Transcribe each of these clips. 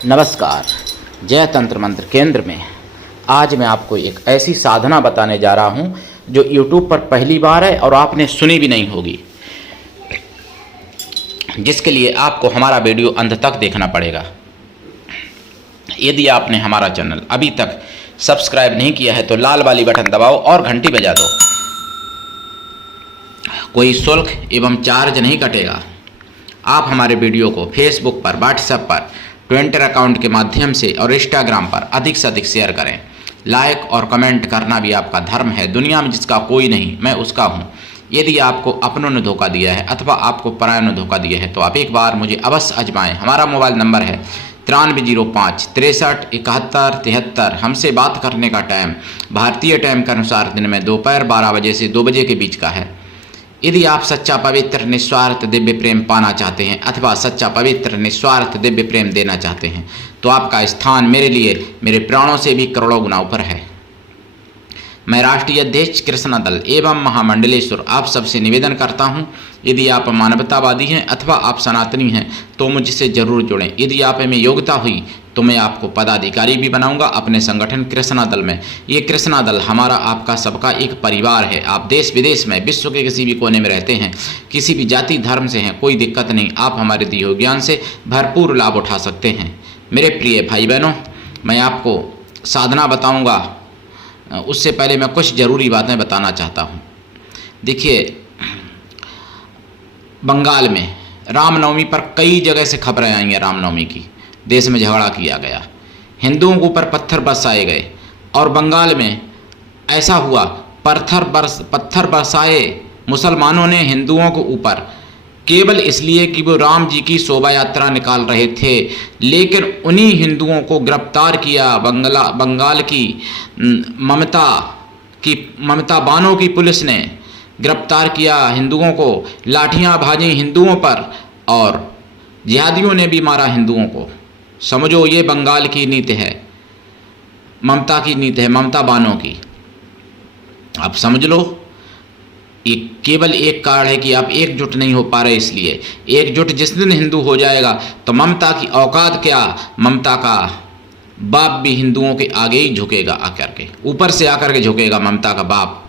नमस्कार। जय तंत्र मंत्र केंद्र में आज मैं आपको एक ऐसी साधना बताने जा रहा हूं जो YouTube पर पहली बार है और आपने सुनी भी नहीं होगी, जिसके लिए आपको हमारा वीडियो अंत तक देखना पड़ेगा। यदि आपने हमारा चैनल अभी तक सब्सक्राइब नहीं किया है तो लाल वाली बटन दबाओ और घंटी बजा दो। कोई शुल्क एवं चार्ज नहीं कटेगा। आप हमारे वीडियो को फेसबुक पर, व्हाट्सएप पर, ट्विटर अकाउंट के माध्यम से और इंस्टाग्राम पर अधिक से अधिक शेयर करें। लाइक और कमेंट करना भी आपका धर्म है। दुनिया में जिसका कोई नहीं, मैं उसका हूँ। यदि आपको अपनों ने धोखा दिया है अथवा आपको परायों ने धोखा दिया है तो आप एक बार मुझे अवश्य आजमाएं। हमारा मोबाइल नंबर है 9305 63 71 73। हमसे बात करने का टाइम भारतीय टाइम के अनुसार दिन में दोपहर 12 बजे से 2 बजे के बीच का है। यदि आप सच्चा पवित्र निस्वार्थ दिव्य प्रेम पाना चाहते हैं अथवा सच्चा पवित्र निस्वार्थ दिव्य प्रेम देना चाहते हैं तो आपका स्थान मेरे लिए मेरे प्राणों से भी करोड़ों गुना ऊपर है। मैं राष्ट्रीय अध्यक्ष कृष्णा दल एवं महामंडलेश्वर आप सबसे निवेदन करता हूं, यदि आप मानवतावादी हैं अथवा आप सनातनी हैं तो मुझसे जरूर जुड़ें। यदि आप में योग्यता हुई तो मैं आपको पदाधिकारी भी बनाऊंगा अपने संगठन कृष्णा दल में। ये कृष्णा दल हमारा आपका सबका एक परिवार है। आप देश विदेश में, विश्व के किसी भी कोने में रहते हैं, किसी भी जाति धर्म से हैं, कोई दिक्कत नहीं। आप हमारे दिए हुए ज्ञान से भरपूर लाभ उठा सकते हैं। मेरे प्रिय भाई बहनों, मैं आपको साधना बताऊँगा, उससे पहले मैं कुछ ज़रूरी बातें बताना चाहता हूँ। देखिए, बंगाल में रामनवमी पर कई जगह से खबरें आई हैं। रामनवमी की देश में झगड़ा किया गया, हिंदुओं के ऊपर पत्थर बरसाए गए और बंगाल में ऐसा हुआ पत्थर बरसाए मुसलमानों ने हिंदुओं के ऊपर केवल इसलिए कि वो राम जी की शोभा यात्रा निकाल रहे थे। लेकिन उन्हीं हिंदुओं को गिरफ्तार किया बंगाल की ममता बानो की पुलिस ने गिरफ्तार किया हिंदुओं को, लाठियां भाजी हिंदुओं पर और जिहादियों ने भी मारा हिंदुओं को। समझो, ये बंगाल की नीति है, ममता की नीति है, ममता बानो की। आप समझ लो, ये केवल एक कारण है कि आप एकजुट नहीं हो पा रहे। इसलिए एकजुट जिस दिन हिंदू हो जाएगा तो ममता की औकात क्या, ममता का बाप भी हिंदुओं के आगे ही झुकेगा, आकर के ऊपर से आकर के झुकेगा ममता का बाप।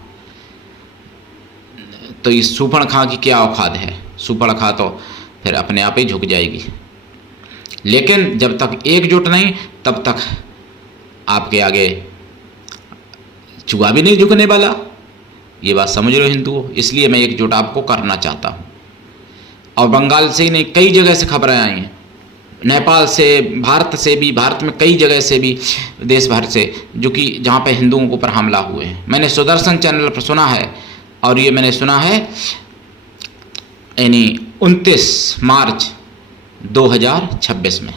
तो इस सूपणखा की क्या औकात है? सूपणखा तो फिर अपने आप ही झुक जाएगी। लेकिन जब तक एकजुट नहीं तब तक आपके आगे चूहा भी नहीं झुकने वाला। ये बात समझ लो हिंदुओं। इसलिए मैं एकजुट आपको करना चाहता हूँ। और बंगाल से ही नहीं, कई जगह से खबरें आई हैं, नेपाल से, भारत से भी, भारत में कई जगह से भी, देश भर से, जो कि जहाँ पे हिंदुओं के ऊपर हमला हुए हैं। मैंने सुदर्शन चैनल पर सुना है और ये मैंने सुना है यानी 29 मार्च 2026 में।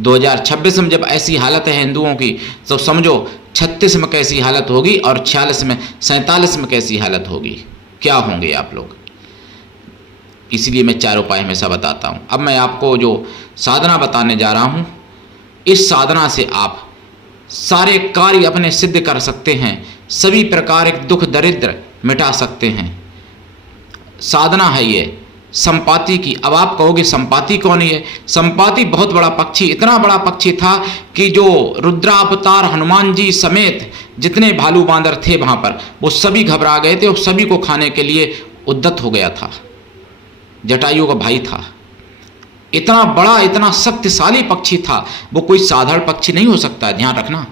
2026 में जब ऐसी हालत है हिंदुओं की तो समझो 36 में कैसी हालत होगी और 47 में कैसी हालत होगी। क्या होंगे आप लोग? इसलिए मैं 4 उपाय हमेशा बताता हूँ। अब मैं आपको जो साधना बताने जा रहा हूँ, इस साधना से आप सारे कार्य अपने सिद्ध कर सकते हैं, सभी प्रकार के दुख दरिद्र मिटा सकते हैं। साधना है ये संपाति की। अब आप कहोगे संपाति कौन है? संपाति बहुत बड़ा पक्षी, इतना बड़ा पक्षी था कि जो रुद्रावतार हनुमान जी समेत जितने भालू बांदर थे वहां पर, वो सभी घबरा गए थे और सभी को खाने के लिए उद्यत हो गया था। जटायु का भाई था। इतना बड़ा, इतना शक्तिशाली पक्षी था। वो कोई साधारण पक्षी नहीं हो सकता, ध्यान रखना।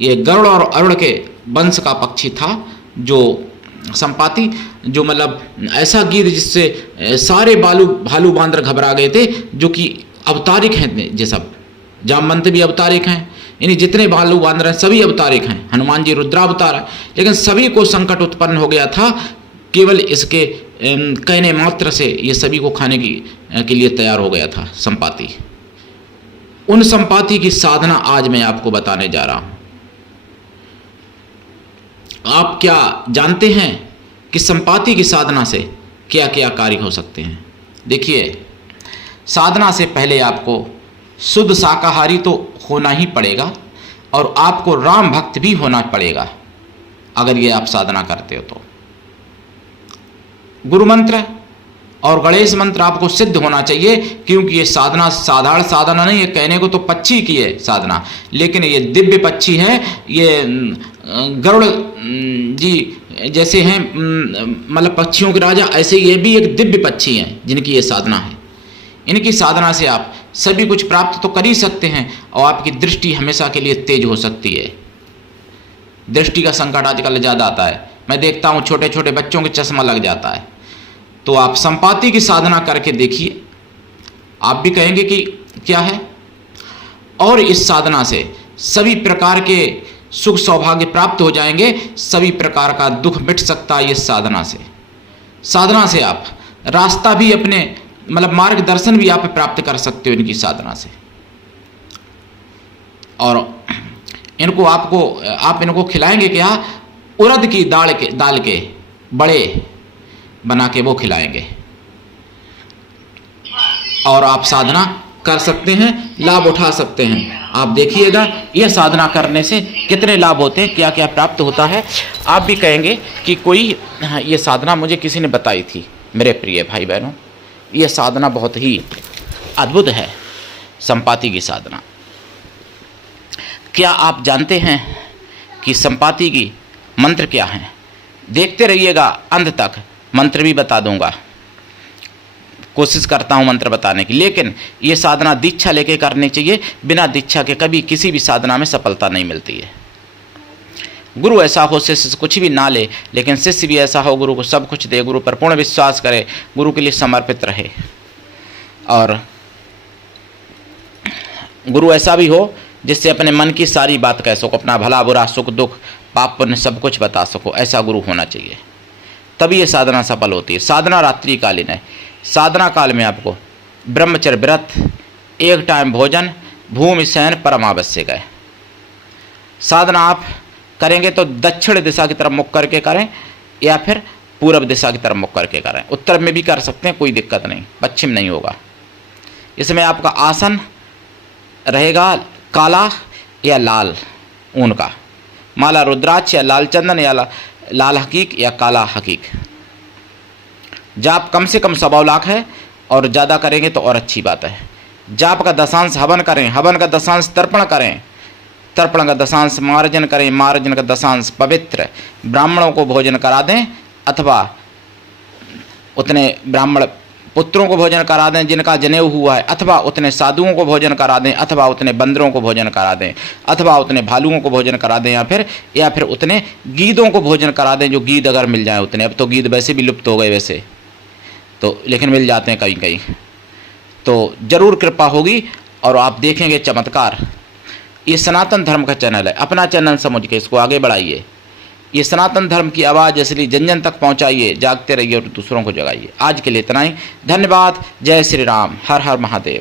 ये गरुड़ और अरुण के वंश का पक्षी था जो संपाति, जो मतलब ऐसा गिद्ध जिससे सारे भालू बांदर घबरा गए थे, जो कि अवतारिक हैं। ये सब जामवंत भी अवतारिक हैं, यानी जितने भालू बांदर हैं सभी अवतारिक हैं। हनुमान जी रुद्रावतार है, लेकिन सभी को संकट उत्पन्न हो गया था। केवल इसके कहने मात्र से ये सभी को खाने के लिए तैयार हो गया था संपाति। उन संपाति की साधना आज मैं आपको बताने जा रहा हूं। आप क्या जानते हैं कि संपाति की साधना से क्या क्या कार्य हो सकते हैं? देखिए, साधना से पहले आपको शुद्ध शाकाहारी तो होना ही पड़ेगा और आपको राम भक्त भी होना पड़ेगा। अगर ये आप साधना करते हो तो गुरु मंत्र और गणेश मंत्र आपको सिद्ध होना चाहिए, क्योंकि ये साधना साधारण साधना नहीं है। कहने को तो पक्षी की है साधना, लेकिन ये दिव्य पक्षी है। ये गरुड़ जी जैसे हैं मतलब पक्षियों के राजा, ऐसे ये भी एक दिव्य पक्षी हैं जिनकी ये साधना है। इनकी साधना से आप सभी कुछ प्राप्त तो कर ही सकते हैं, और आपकी दृष्टि हमेशा के लिए तेज हो सकती है। दृष्टि का संकट आजकल ज़्यादा आता है, मैं देखता हूँ छोटे छोटे बच्चों के चश्मा लग जाता है। तो आप संपाति की साधना करके देखिए, आप भी कहेंगे कि क्या है। और इस साधना से सभी प्रकार के सुख सौभाग्य प्राप्त हो जाएंगे, सभी प्रकार का दुख मिट सकता है इस साधना से। साधना से आप रास्ता भी अपने मतलब मार्गदर्शन भी आप प्राप्त कर सकते हो इनकी साधना से। और इनको आप इनको खिलाएंगे क्या, उड़द की दाल के बड़े बना के वो खिलाएंगे, और आप साधना कर सकते हैं, लाभ उठा सकते हैं। आप देखिएगा यह साधना करने से कितने लाभ होते हैं, क्या क्या प्राप्त होता है। आप भी कहेंगे कि कोई ये साधना मुझे किसी ने बताई थी। मेरे प्रिय भाई बहनों, यह साधना बहुत ही अद्भुत है, संपाति की साधना। क्या आप जानते हैं कि संपाति की मंत्र क्या हैं? देखते रहिएगा अंत तक, मंत्र भी बता दूंगा, कोशिश करता हूं मंत्र बताने की। लेकिन ये साधना दीक्षा लेके करनी चाहिए, बिना दीक्षा के कभी किसी भी साधना में सफलता नहीं मिलती है। गुरु ऐसा हो शिष्य कुछ भी ना ले, लेकिन शिष्य भी ऐसा हो गुरु को सब कुछ दे, गुरु पर पूर्ण विश्वास करे, गुरु के लिए समर्पित रहे। और गुरु ऐसा भी हो जिससे अपने मन की सारी बात कह सको, अपना भला बुरा सुख दुख पाप पुण्य सब कुछ बता सको, ऐसा गुरु होना चाहिए, तभी ये साधना सफल होती है। साधना रात्रिकालीन है। साधना काल में आपको ब्रह्मचर्य व्रत, एक टाइम भोजन, भूमि शयन परम आवश्यक है। साधना आप करेंगे तो दक्षिण दिशा की तरफ मुख करके करें, या फिर पूर्व दिशा की तरफ मुख करके करें। उत्तर में भी कर सकते हैं, कोई दिक्कत नहीं, पश्चिम नहीं होगा। इसमें आपका आसन रहेगा काला या लाल ऊन का, माला रुद्राक्ष या लाल चंदन या लाल हकीक या काला हकीक। जाप कम से कम 1.25 लाख है, और ज़्यादा करेंगे तो और अच्छी बात है। जाप का दशांश हवन करें, हवन का दशांश तर्पण करें, तर्पण का दशांश मार्जन करें, मार्जन का दशांश पवित्र ब्राह्मणों को भोजन करा दें, अथवा उतने ब्राह्मण पुत्रों को भोजन करा दें जिनका जनेऊ हुआ है, अथवा उतने साधुओं को भोजन करा दें, अथवा उतने बंदरों को भोजन करा दें, अथवा उतने भालुओं को भोजन करा दें, या फिर उतने गीदों को भोजन करा दें, जो गीद अगर मिल जाए उतने। अब तो गीद वैसे भी लुप्त हो गए वैसे तो, लेकिन मिल जाते हैं कहीं कहीं, तो जरूर कृपा होगी और आप देखेंगे चमत्कार। ये सनातन धर्म का चैनल है, अपना चैनल समझ के इसको आगे बढ़ाइए। ये सनातन धर्म की आवाज़ इसलिए जन जन तक पहुंचाइए, जागते रहिए और दूसरों को जगाइए। आज के लिए इतना ही, धन्यवाद। जय श्री राम, हर हर महादेव।